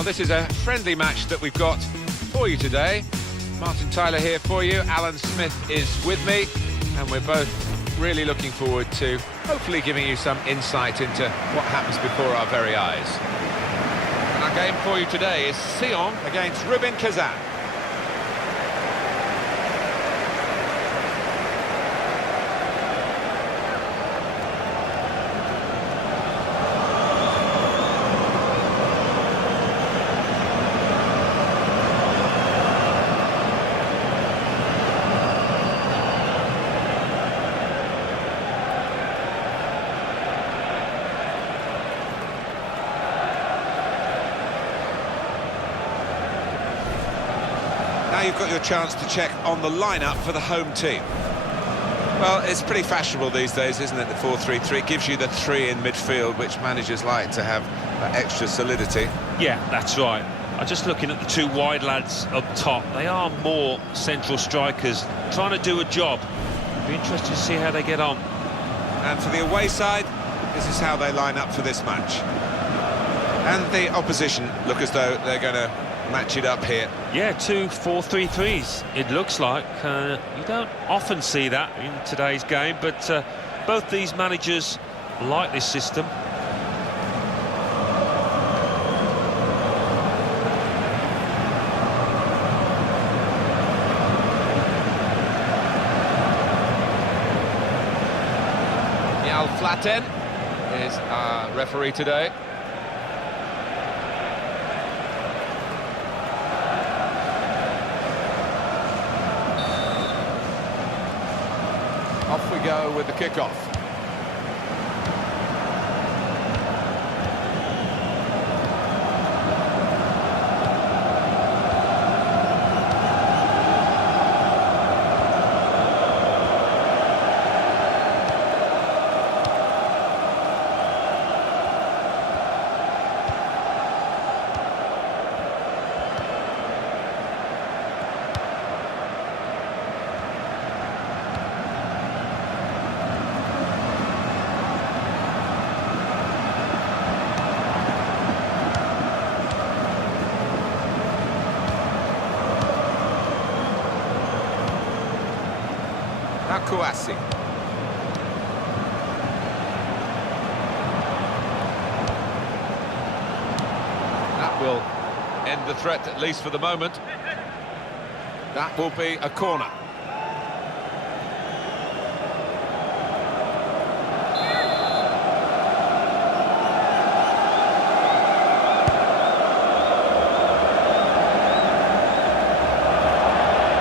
Well, this is a friendly match that we've got for you today. Martin Tyler here for you, Alan Smith is with me, and we're both really looking forward to hopefully giving you some insight into what happens before our very eyes. And our game for you today is Sion against Rubin Kazan. Now you've got your chance to check on the lineup for the home team. Well, it's pretty fashionable these days, isn't it, the 4-3-3? It gives you the three in midfield, which managers like to have that extra solidity. Yeah, that's right. I'm just looking at the two wide lads up top. They are more central strikers, trying to do a job. Be interested to see how they get on. And for the away side, this is how they line up for this match. And the opposition look as though they're going to match it up here. Yeah, two 4-3-3s, it looks like. You don't often see that in today's game, but both these managers like this system. Plzen is our referee today. Off we go with the kickoff. Kouassi. That will end the threat, at least for the moment. That will be a corner.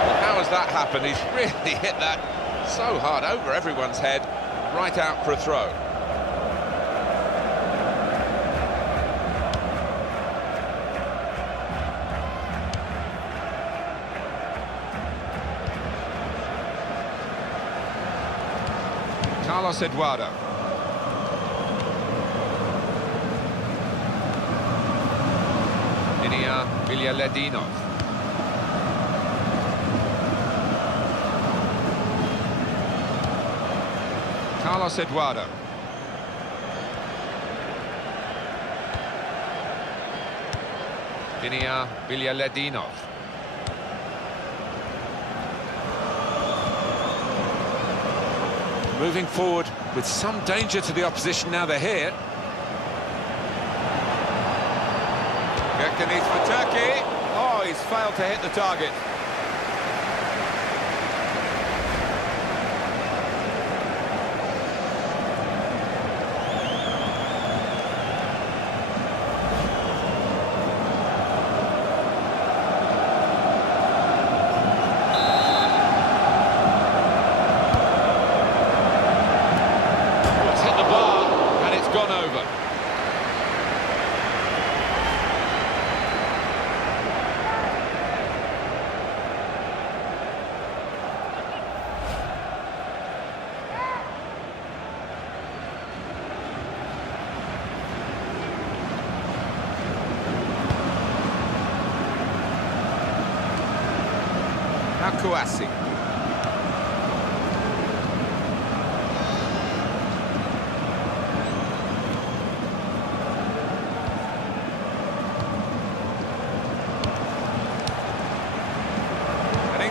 Well, how has that happened? He's really hit that so hard over everyone's head, right out for a throw. Carlos Eduardo. Villarreal. Carlos Eduardo. Villarreal. Moving forward with some danger to the opposition now they're here. Gökdeniz for Turkey. Oh, he's failed to hit the target. Kouassi.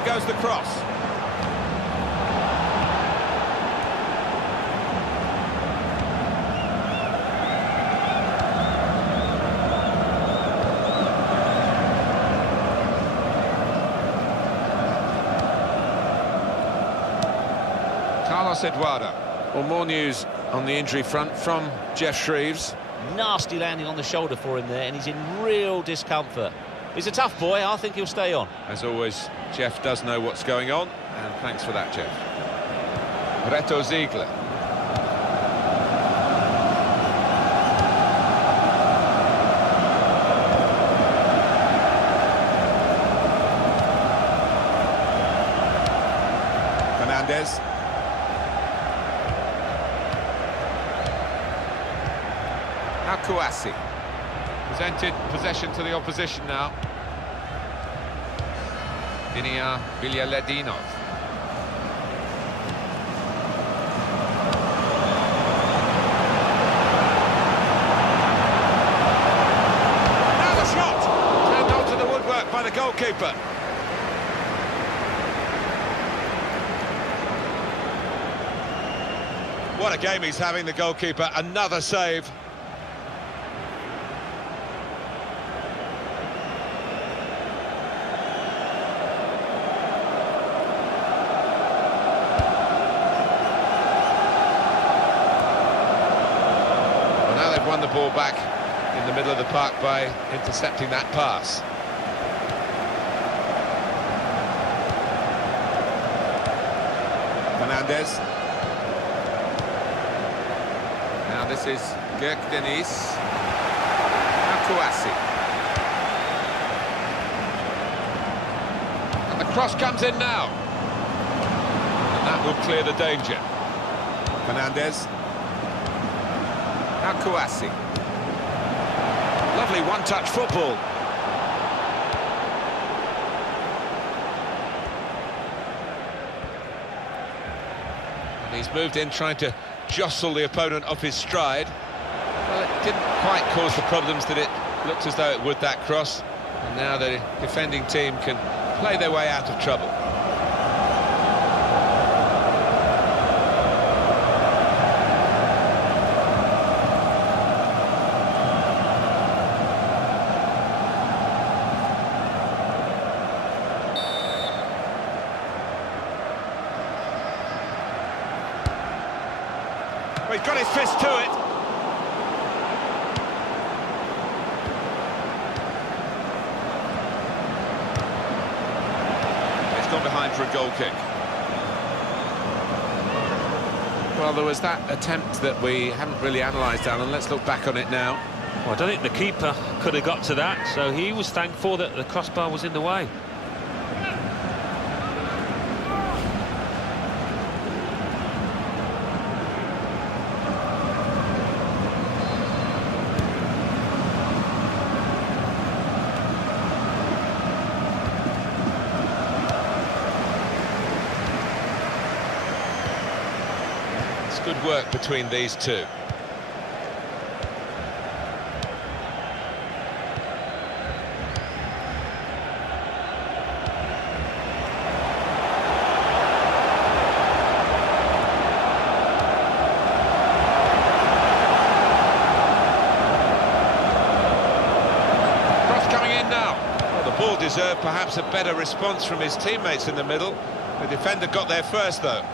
goes the cross. Carlos Eduardo. Well, more news on the injury front from Jeff Shreves. Nasty landing on the shoulder for him there, and he's in real discomfort. He's a tough boy, I think he'll stay on. As always, Jeff does know what's going on, and thanks for that, Jeff. Reto Ziegler. Fernandez. Now Kouassi. Presented possession to the opposition now. Villarreal. Now the shot! Turned onto the woodwork by the goalkeeper. What a game he's having, the goalkeeper. Another save. Won the ball back in the middle of the park by intercepting that pass. Fernandez. Now this is Girondins. Now Kouassi. And the cross comes in now. And that will clear the danger. Fernandez. Now Kouassi. Lovely one-touch football. And he's moved in trying to jostle the opponent off his stride. Well, it didn't quite cause the problems that it looked as though it would, that cross. And now the defending team can play their way out of trouble. Well, he's got his fist to it. It's gone behind for a goal kick. Well, there was that attempt that we haven't really analysed, Alan. Let's look back on it now. Well, I don't think the keeper could have got to that, so he was thankful that the crossbar was in the way. Good work between these two. Cross coming in now. Well, the ball deserved perhaps a better response from his teammates in the middle. The defender got there first, though.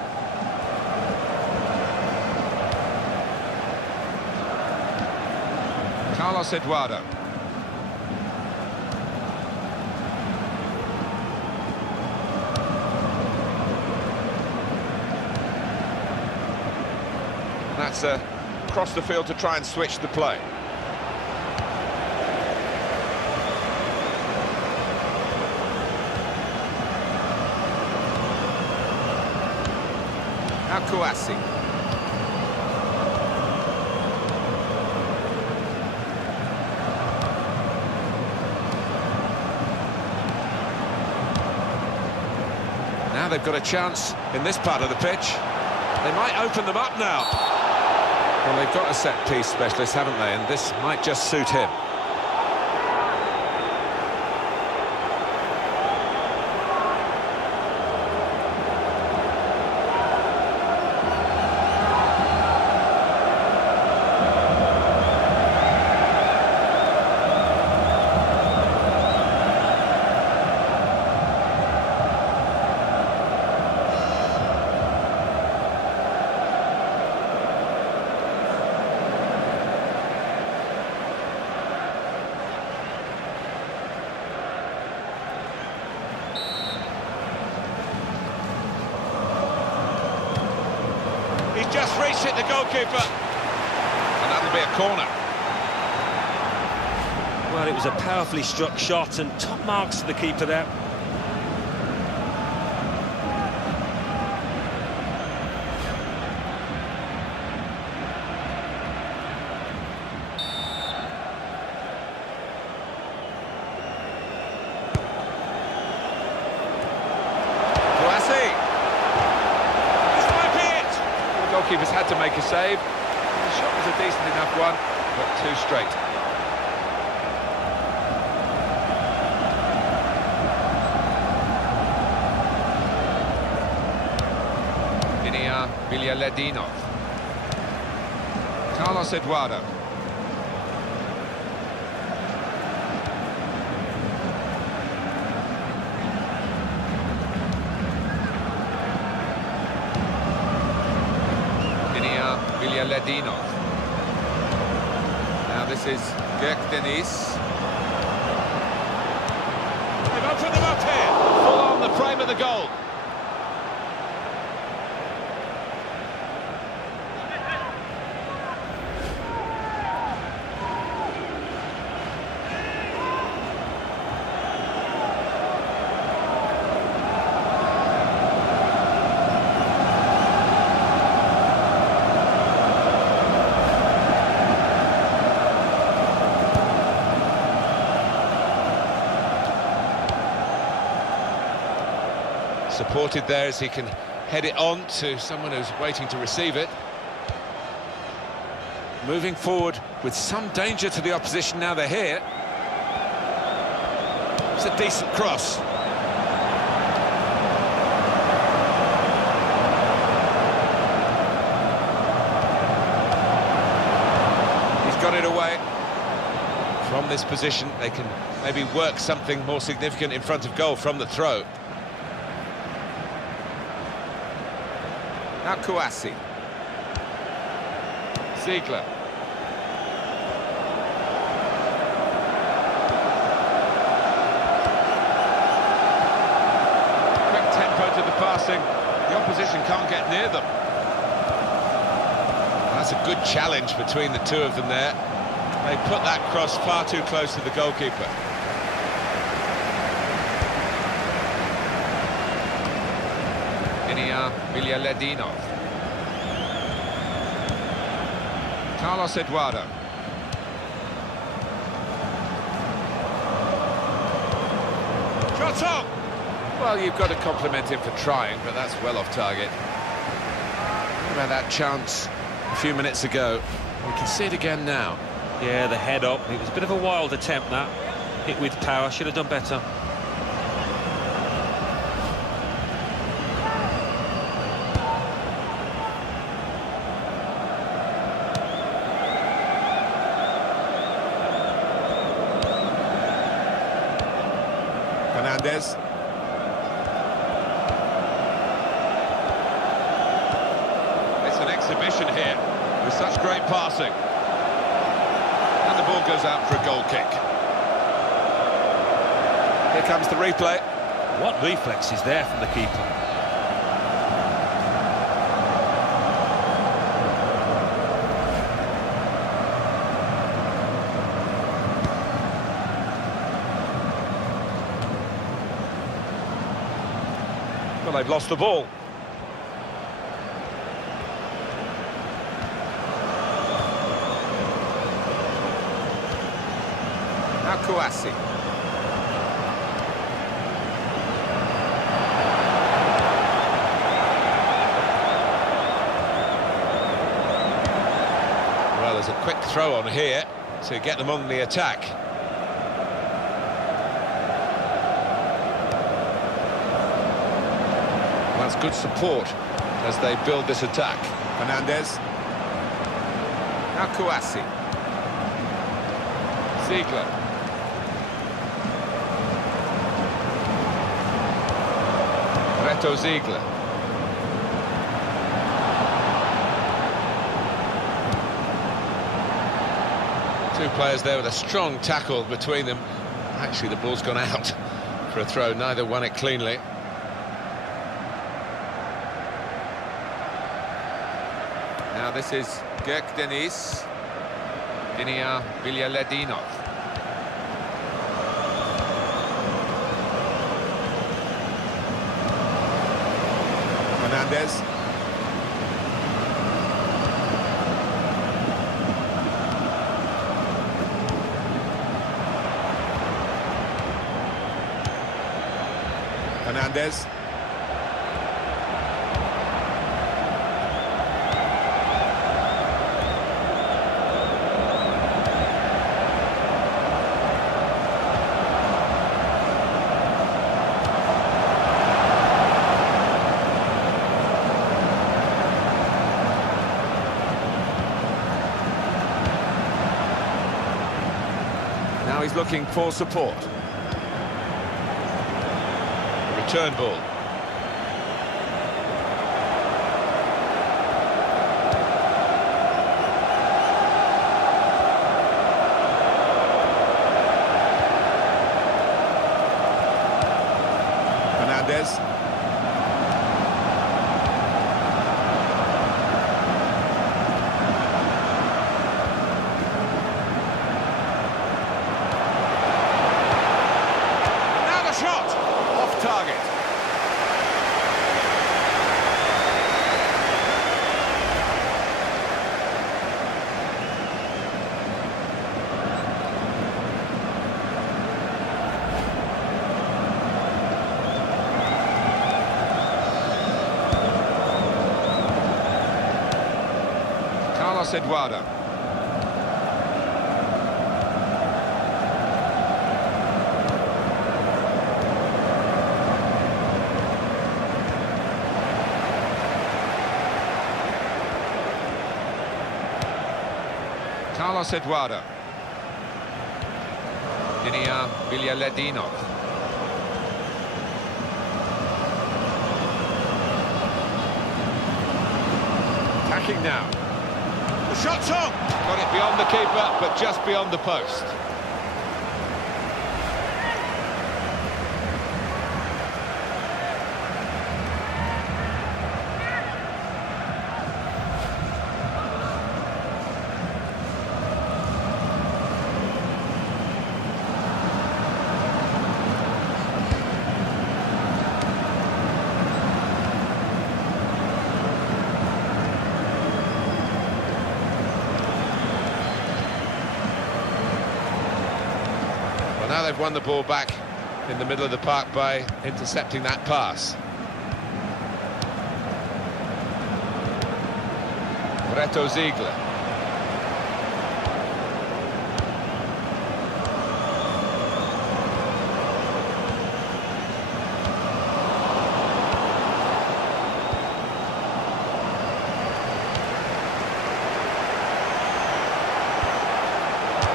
Carlos Eduardo. That's across the field to try and switch the play. Now Kouassi. Now they've got a chance in this part of the pitch. They might open them up now. Well, they've got a set-piece specialist, haven't they? And this might just suit him. hit the goalkeeper. And that'll be a corner. Well, it was a powerfully struck shot, and top marks to the keeper there. Goalkeeper's had to make a save. The shot was a decent enough one, but too straight. Villarreal. Carlos Eduardo. Villarreal. Now this is Girondins. They've opened them up here. Full on the frame of the goal. Supported there as he can head it on to someone who's waiting to receive it. Moving forward with some danger to the opposition now they're here. It's a decent cross. He's got it away. From this position, they can maybe work something more significant in front of goal from the throw. Now Kouassi. Ziegler. Quick tempo to the passing. The opposition can't get near them. That's a good challenge between the two of them there. They put that cross far too close to the goalkeeper. Villarreal. Carlos Eduardo. Shot on! Well, you've got to compliment him for trying, but that's well off target. What about that chance a few minutes ago? We can see it again now. Yeah, the head up. It was a bit of a wild attempt, that. Hit with power, should have done better. Fernandez. It's an exhibition here with such great passing. And the ball goes out for a goal kick. Here comes the replay. What reflex is there from the keeper? Well, they've lost the ball. Now Kouassi. Well, there's a quick throw on here to get them on the attack. That's good support as they build this attack. Fernandez. Now Kouassi. Ziegler. Reto Ziegler. Two players there with a strong tackle between them. Actually, the ball's gone out for a throw. Neither won it cleanly. Now Now this is Gökdeniz. Villarreal. Fernandez. Fernandez. Now he's looking for support. Return ball. Fernandez. Target. Carlos Eduardo. Carlos Eduardo. Villarreal. Attacking now. The shot's on! Got it beyond the keeper, but just beyond the post. Now they've won the ball back in the middle of the park by intercepting that pass. Reto Ziegler.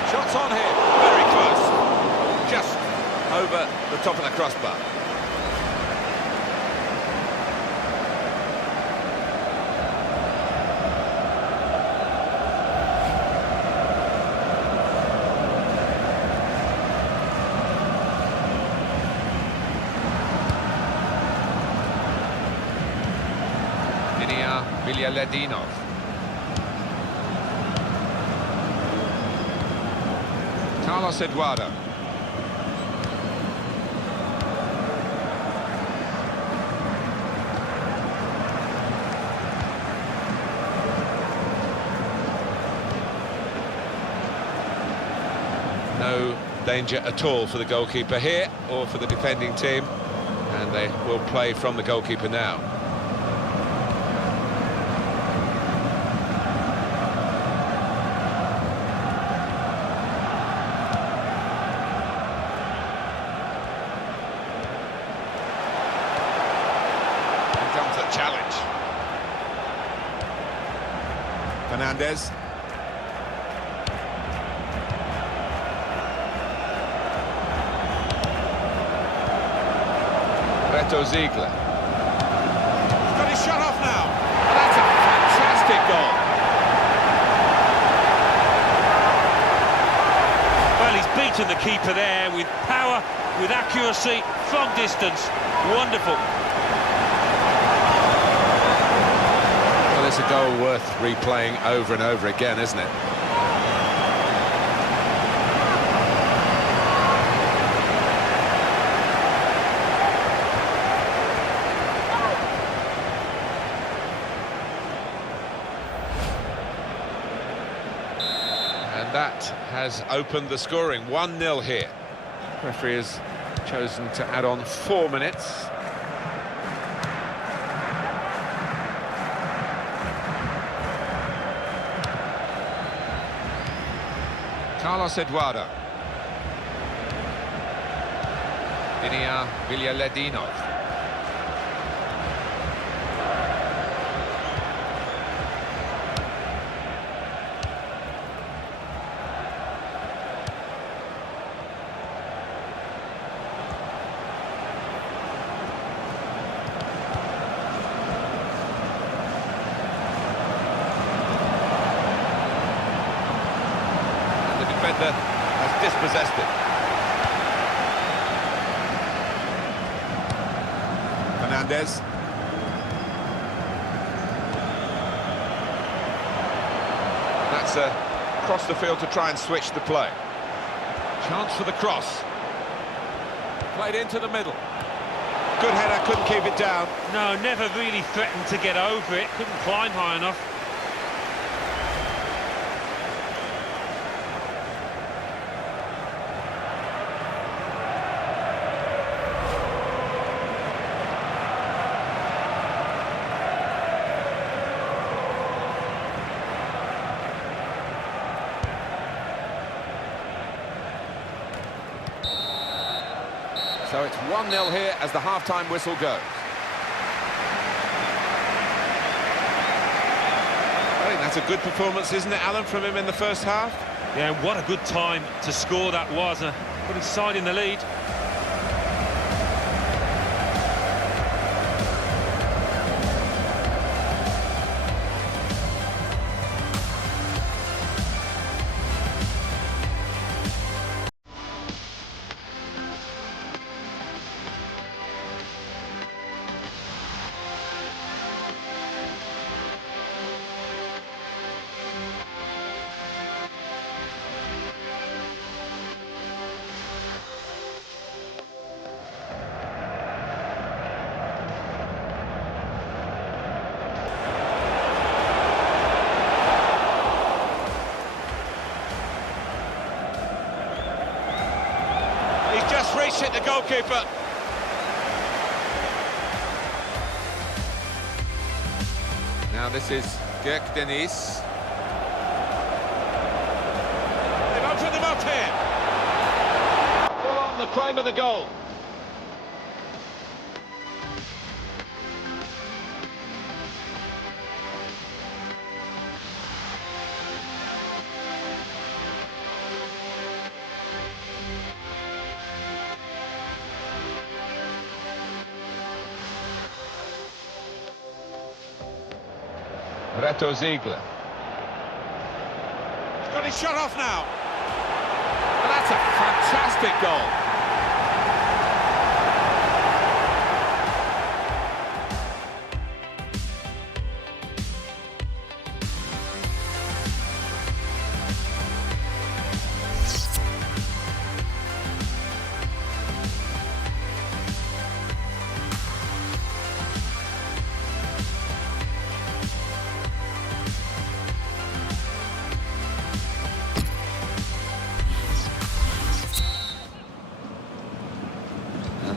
Shots on here, very close. Just over the top of the crossbar. Villarreal. Carlos Eduardo. No danger at all for the goalkeeper here or for the defending team, and they will play from the goalkeeper now. Challenge. Fernandez. Reto Ziegler. He's got his shot off now. And that's a fantastic goal. Well, he's beaten the keeper there with power, with accuracy, from distance. Wonderful. This That's a goal worth replaying over and over again, isn't it? And that has opened the scoring. 1-0 here. Referee has chosen to add on 4 minutes. Carlos Eduardo. Villarreal. Defender has dispossessed it. Fernandez. That's across the field to try and switch the play. Chance for the cross. Played into the middle. Good header, couldn't keep it down. No, never really threatened to get over it. Couldn't climb high enough. So it's 1-0 here as the half-time whistle goes. I think that's a good performance, isn't it, Alan, from him in the first half? Yeah, what a good time to score that was. Put his side in the lead. Just reached it, the goalkeeper. Now this is Girk Deniz. They've opened them up here. Full on the claim of the goal. Reto Ziegler. He's got his shot off now. And that's a fantastic goal.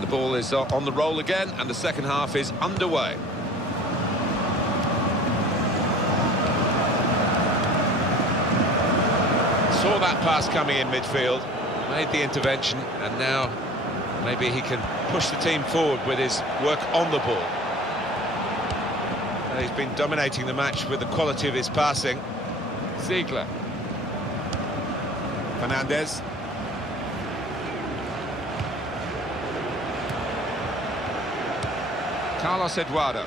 The ball is on the roll again, and the second half is underway. Saw that pass coming in midfield, made the intervention, and now maybe he can push the team forward with his work on the ball. He's been dominating the match with the quality of his passing. Ziegler. Fernandez. Carlos Eduardo.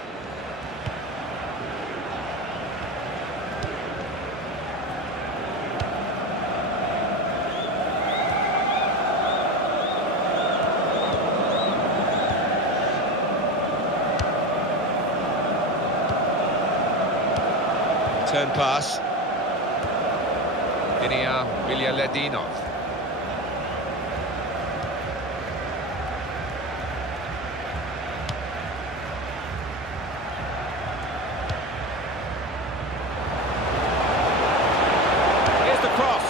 Turn pass. Villarreal. Here's the cross.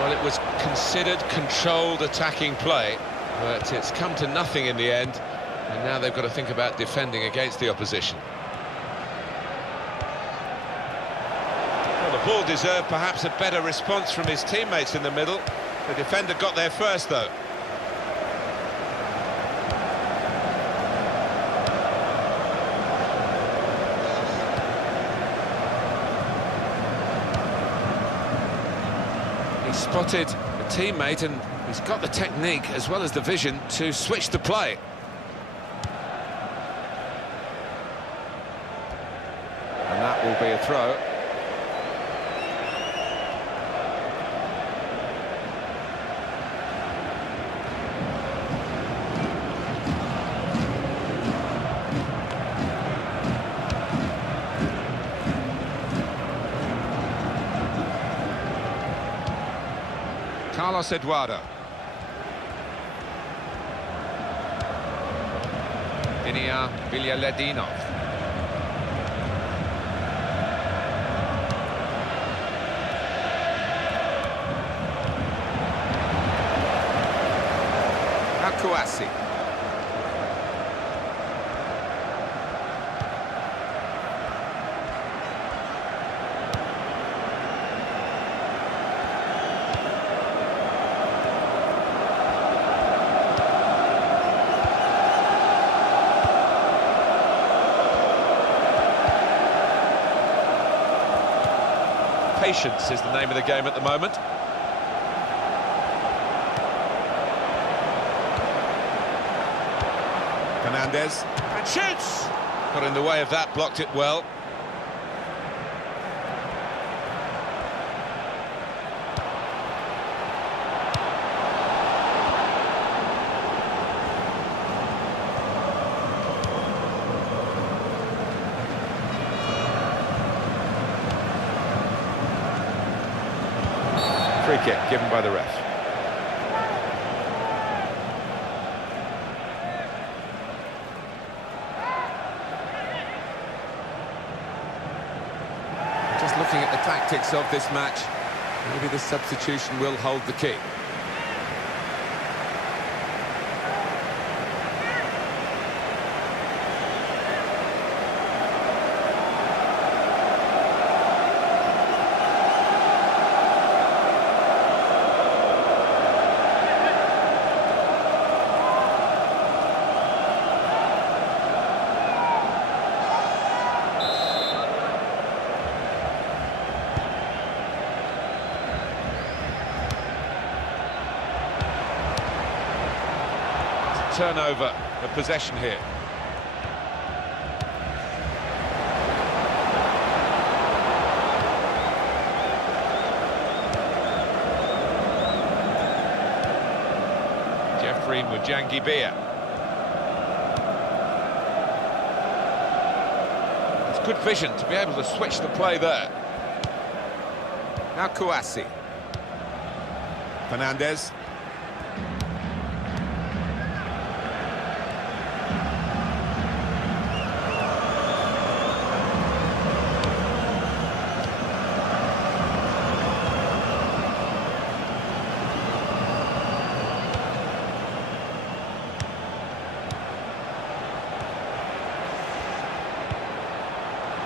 Well, it was considered controlled attacking play, but it's come to nothing in the end, and now they've got to think about defending against the opposition. Well, the ball deserved perhaps a better response from his teammates in the middle. The defender got there first, though. He spotted a teammate, and he's got the technique as well as the vision to switch the play. And that will be a throw. Carlos Eduardo. Villarreal. Kouassi. Patience is the name of the game at the moment. Fernandez, and shoots! Got in the way of that, blocked it well. Free kick given by the ref. Just looking at the tactics of this match, maybe the substitution will hold the key. Turnover of possession here. Jeffrey Mujangibia. It's good vision to be able to switch the play there. Now Kouassi. Fernandez.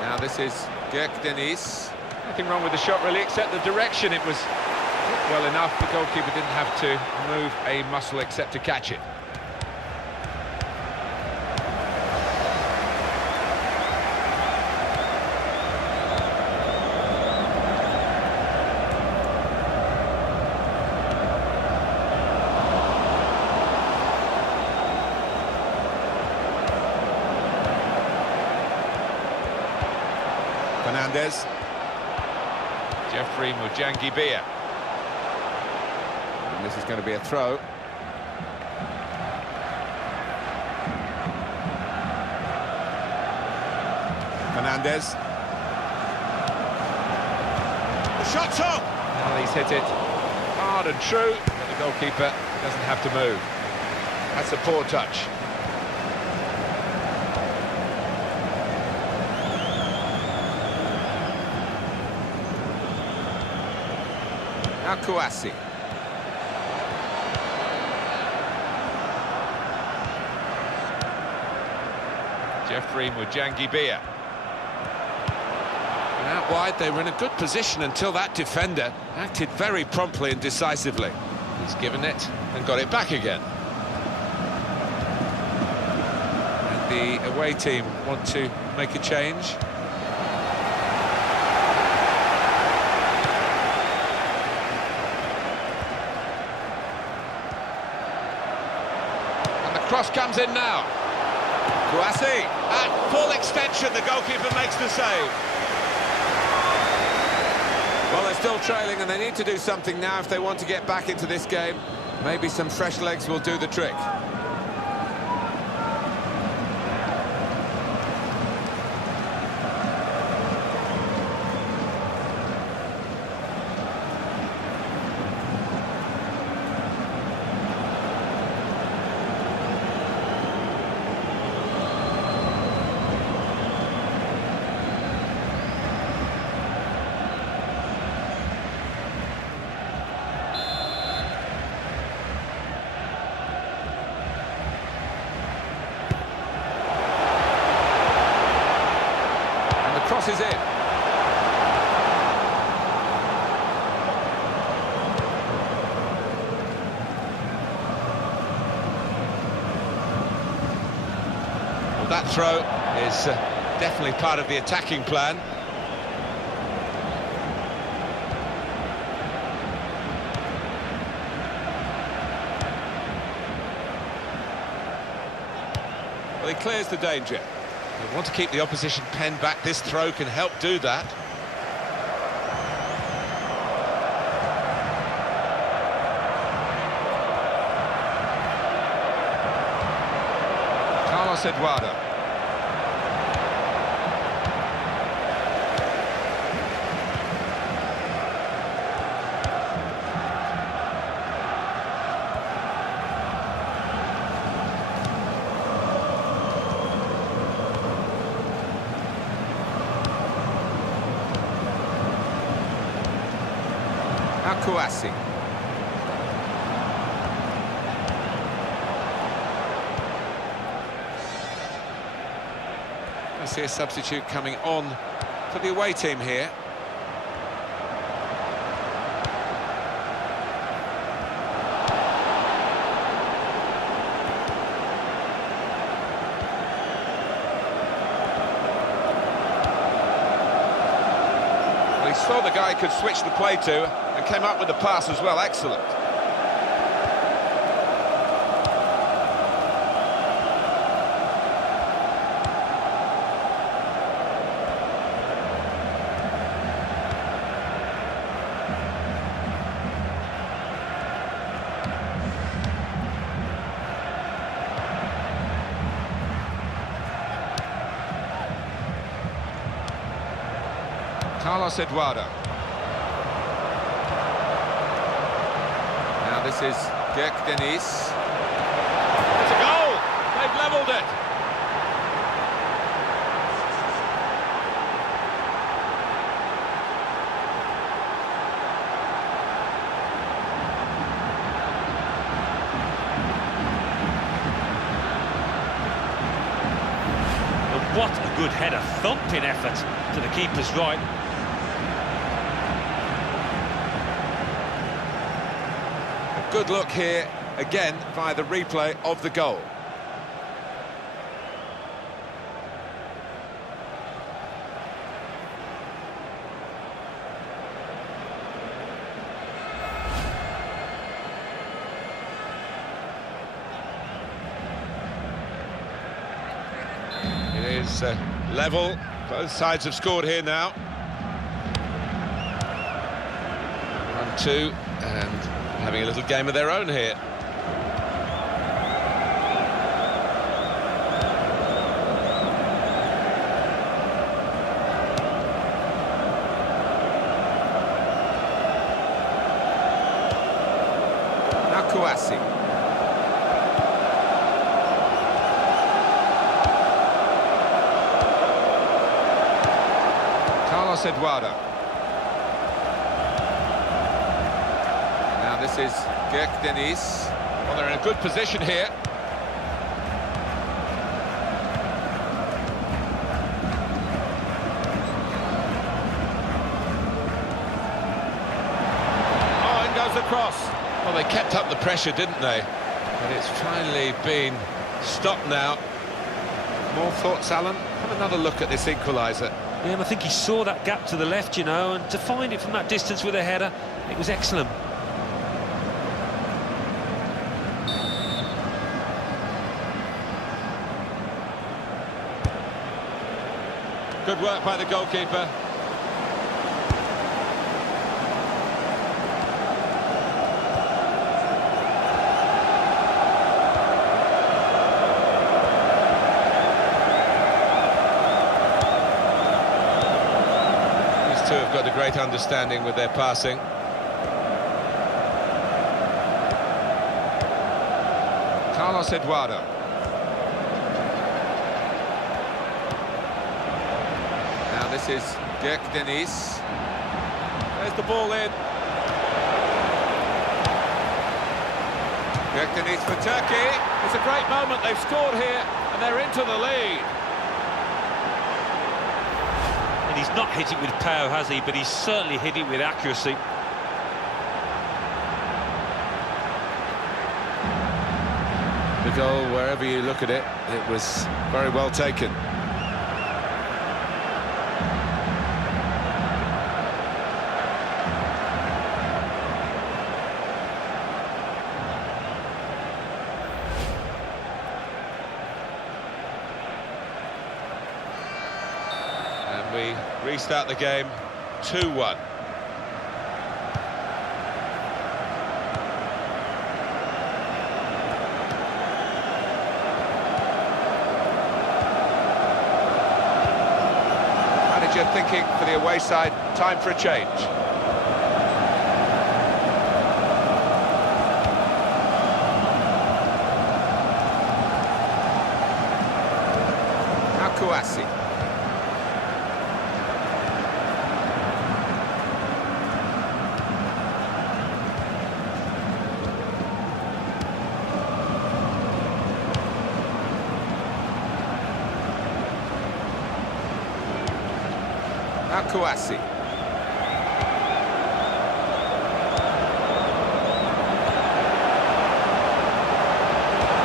Now this is Girondins. Nothing wrong with the shot really, except the direction. It was well enough. The goalkeeper didn't have to move a muscle except to catch it. Fernandez. Jeffrey Mujangibia. And this is going to be a throw. Fernandez. The shot's on! Well, he's hit it hard and true, but the goalkeeper doesn't have to move. That's a poor touch. Now Kouassi. Jeffrey Mujangibia. And out wide, they were in a good position until that defender acted very promptly and decisively. He's given it and got it back again. And the away team want to make a change. And the cross comes in now. Kouassi, at full extension, the goalkeeper makes the save. Well, they're still trailing and they need to do something now if they want to get back into this game. Maybe some fresh legs will do the trick. Cross is in. Well, that throw is definitely part of the attacking plan. Well, he clears the danger. They want to keep the opposition pen back. This throw can help do that. Carlos Eduardo. Kouassi. I see a substitute coming on for the away team here. Well, he saw the guy could switch the play to and came up with the pass as well. Excellent. Carlos Eduardo. This is Dirk Denis. It's a goal! They've levelled it! And what a good header, thumping effort to the keeper's right. Good look here, again, via the replay of the goal. It is level. Both sides have scored here now. 1-2, and having a little game of their own here. Kouassi. Carlos Eduardo. Now this is Girondins. Well, they're in a good position here. Oh, in goes the cross. Well, they kept up the pressure, didn't they? But it's finally been stopped now. More thoughts, Alan? Have another look at this equaliser. Yeah, and I think he saw that gap to the left, you know, and to find it from that distance with a header, it was excellent. Good work by the goalkeeper. These two have got a great understanding with their passing. Carlos Eduardo. This is Girondins. There's the ball in. Girondins for Turkey. It's a great moment. They've scored here and they're into the lead. And he's not hit it with power, has he? But he's certainly hit it with accuracy. The goal, wherever you look at it, it was very well taken. We restart the game 2-1. Manager thinking for the away side, time for a change. Now Kouassi. Now Kouassi.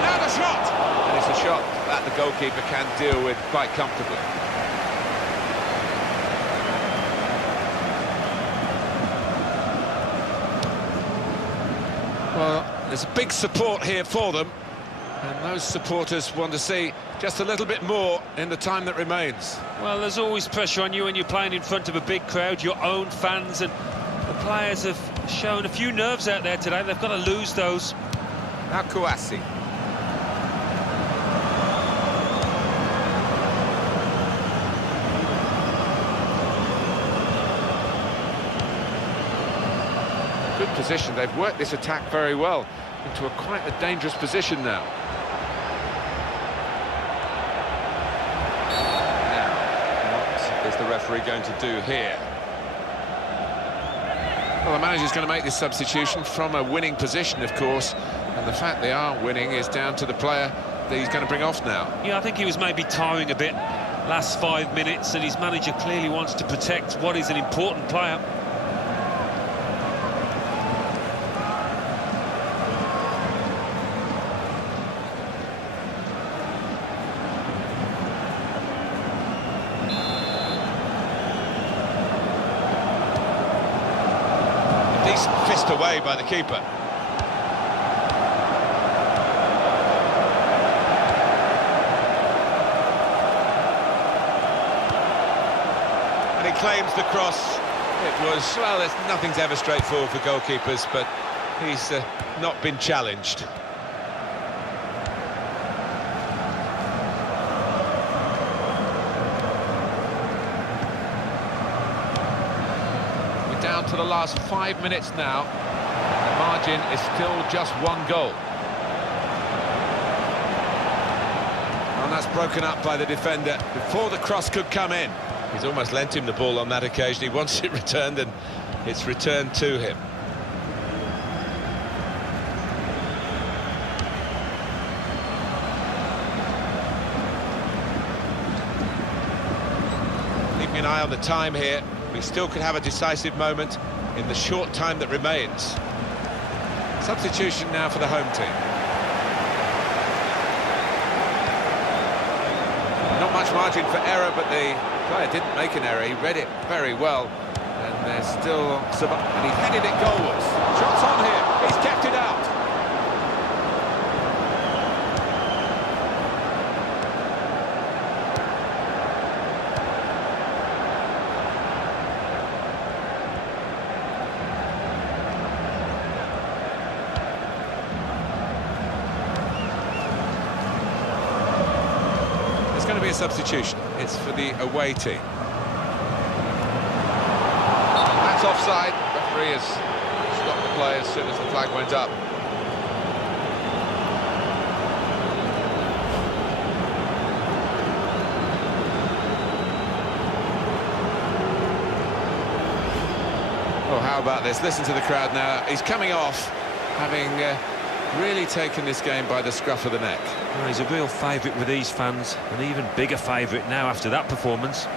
Now the shot! And it's a shot that the goalkeeper can deal with quite comfortably. Well, there's a big support here for them, and those supporters want to see just a little bit more in the time that remains. Well, there's always pressure on you when you're playing in front of a big crowd, your own fans, and the players have shown a few nerves out there today. They've got to lose those. Now Kouassi. Good position. They've worked this attack very well into quite a dangerous position now. The referee going to do here? Well, the manager's going to make this substitution from a winning position, of course, and the fact they are winning is down to the player that he's going to bring off now. Yeah, I think he was maybe tiring a bit last 5 minutes, and his manager clearly wants to protect what is an important player. Fist away by the keeper. And he claims the cross. It was, well, nothing's ever straightforward for goalkeepers, but he's not been challenged. Down to the last 5 minutes now. The margin is still just one goal. And that's broken up by the defender before the cross could come in. He's almost lent him the ball on that occasion. He wants it returned, and it's returned to him. Keeping an eye on the time here. We still could have a decisive moment in the short time that remains. Substitution now for the home team. Not much margin for error, but the player didn't make an error. He read it very well, and they're still... And he headed it goalwards. Shots on here. He's kept it out. It's going to be a substitution. It's for the away team. That's offside. Referee has stopped the play as soon as the flag went up. Oh, how about this? Listen to the crowd now. He's coming off, having really taken this game by the scruff of the neck. Well, he's a real favourite with these fans, an even bigger favourite now after that performance.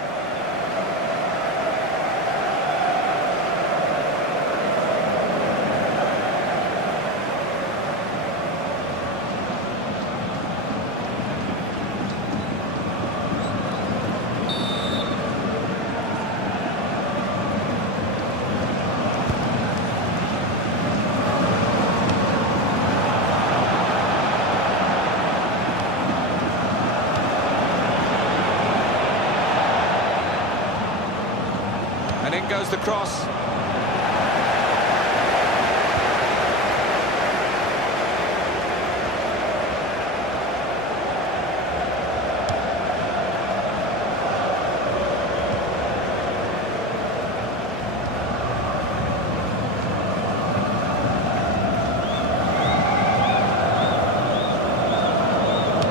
And in goes the cross.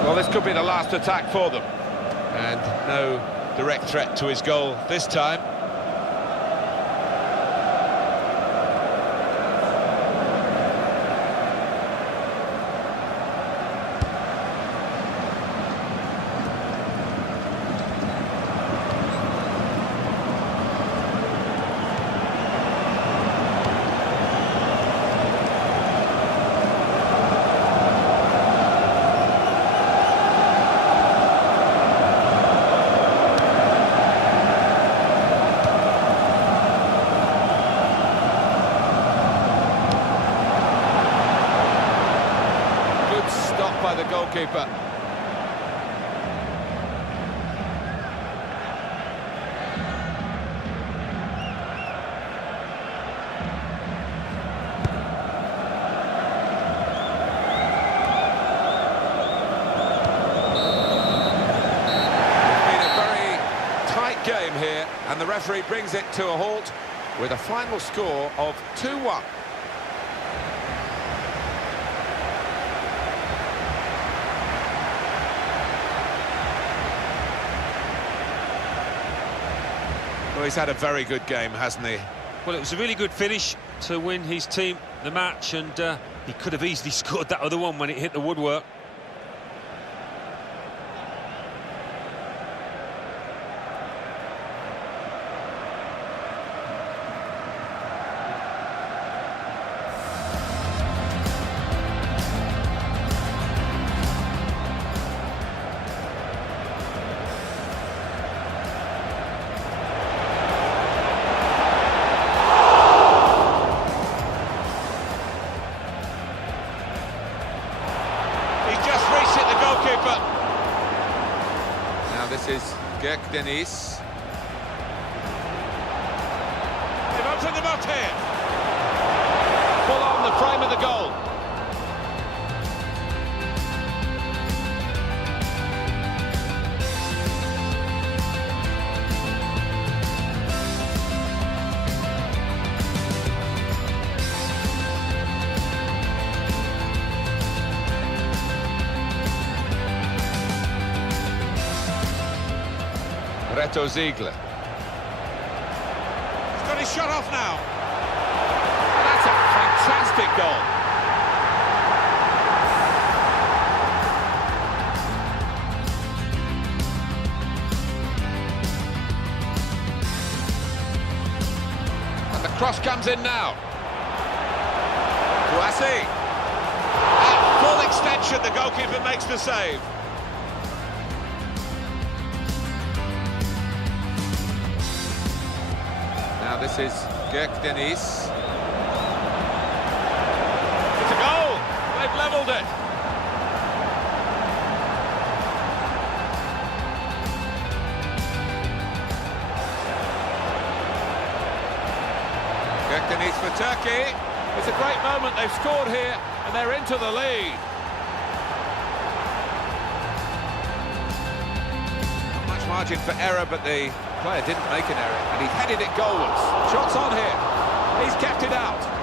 Well, this could be the last attack for them. And no direct threat to his goal this time. By the goalkeeper. It's been a very tight game here, and the referee brings it to a halt with a final score of 2-1. Well, he's had a very good game, hasn't he? Well, it was a really good finish to win his team the match, and he could have easily scored that other one when it hit the woodwork. Now this is Girondins. They've opened them up here. Full on the frame of the goal. Reto Ziegler. He's got his shot off now. That's a fantastic goal. And the cross comes in now. Kouassi. At full extension, the goalkeeper makes the save. Now this is Girondins. It's a goal. They've levelled it. Girondins for Turkey. It's a great moment. They've scored here and they're into the lead. Not much margin for error, but the player didn't make an error, and he headed it goalwards. Shots on here. He's kept it out.